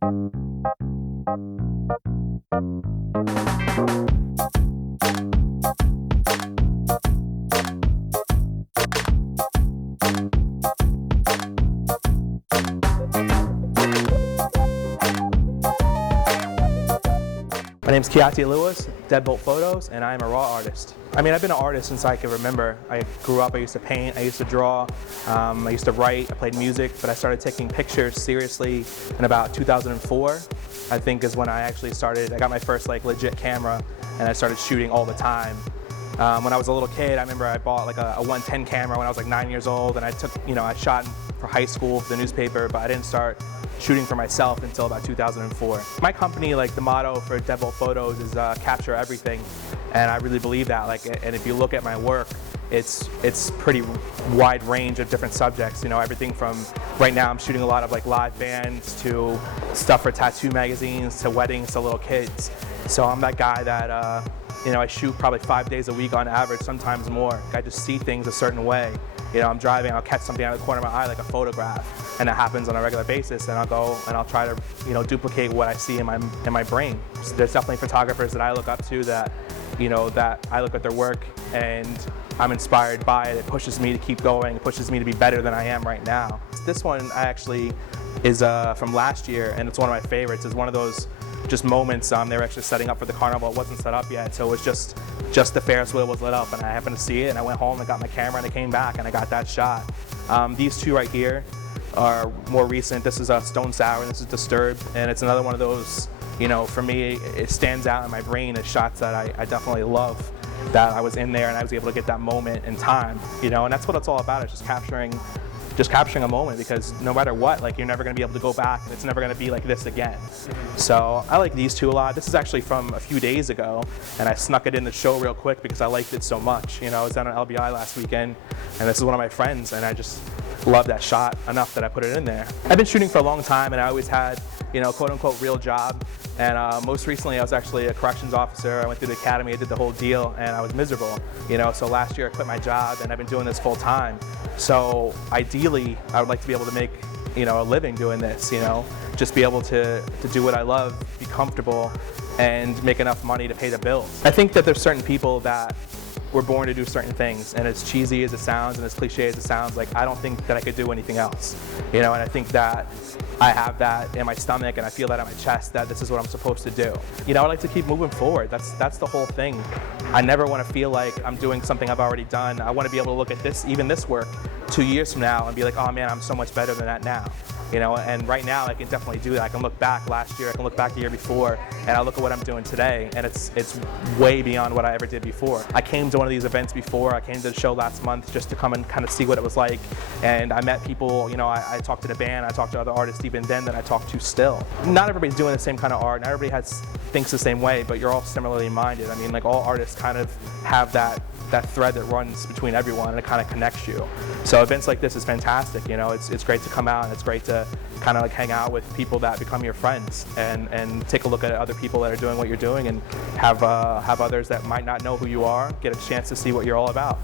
My name's Keeyahtay, Deadbolt Photos, and I am a raw artist. I mean, I've been an artist since I can remember. I grew up, I used to paint, I used to draw, I used to write, I played music, but I started taking pictures seriously in about 2004, I think is when I actually started. I got my first like legit camera and I started shooting all the time. When I was a little kid, I remember I bought like a 110 camera when I was like 9 years old, and I took, I shot for high school for the newspaper, but I didn't start shooting for myself until about 2004. My company, like the motto for Deadbolt Photos is capture everything, and I really believe that. And if you look at my work, it's pretty wide range of different subjects. Everything from, right now I'm shooting a lot of like live bands to stuff for tattoo magazines to weddings to little kids. So I'm that guy that I shoot probably 5 days a week on average, sometimes more. I just see things a certain way. I'm driving, I'll catch something out of the corner of my eye like a photograph, and that happens on a regular basis, and I'll go and I'll try to duplicate what I see in my brain. So there's definitely photographers that I look up to that that I look at their work and I'm inspired by it. It pushes me to keep going, it pushes me to be better than I am right now. This one actually is from last year, and it's one of my favorites. It's one of those just moments. They were actually setting up for the carnival. It wasn't set up yet, so it was just the Ferris wheel was lit up, and I happened to see it, and I went home and got my camera, and I came back and I got that shot. These two right here are more recent. This is Stone Sour, and this is Disturbed, and it's another one of those, for me, it stands out in my brain as shots that I definitely love, that I was in there and I was able to get that moment in time, and that's what it's all about. It's just capturing a moment, because no matter what, like, you're never going to be able to go back, and it's never going to be like this again. So I like these two a lot. This is actually from a few days ago, and I snuck it in the show real quick because I liked it so much. I was down at LBI last weekend, and this is one of my friends, and I just love that shot enough that I put it in there. I've been shooting for a long time, and I always had, quote unquote real job. And most recently I was actually a corrections officer. I went through the academy, I did the whole deal, and I was miserable. So last year I quit my job, and I've been doing this full time. So ideally I would like to be able to make a living doing this, just be able to do what I love, be comfortable, and make enough money to pay the bills. I think that there's certain people that were born to do certain things, and as cheesy as it sounds and as cliche as it sounds, like, I don't think that I could do anything else, and I think that I have that in my stomach, and I feel that on my chest, that this is what I'm supposed to do. I like to keep moving forward. That's the whole thing. I never want to feel like I'm doing something I've already done. I want to be able to look at this work 2 years from now and be like, oh man, I'm so much better than that now. And right now I can definitely do that. I can look back last year, I can look back the year before, and I look at what I'm doing today, and it's way beyond what I ever did before. I came to one of these events before. I came to the show last month just to come and kind of see what it was like, and I met people. I talked to the band, I talked to other artists even then that I talk to still. Not everybody's doing the same kind of art, not everybody thinks the same way, but you're all similarly minded. I mean, like, all artists kind of have that thread that runs between everyone, and it kind of connects you. So events like this is fantastic. It's great to come out, and it's great to kind of like hang out with people that become your friends, and take a look at other people that are doing what you're doing, and have others that might not know who you are get a chance to see what you're all about.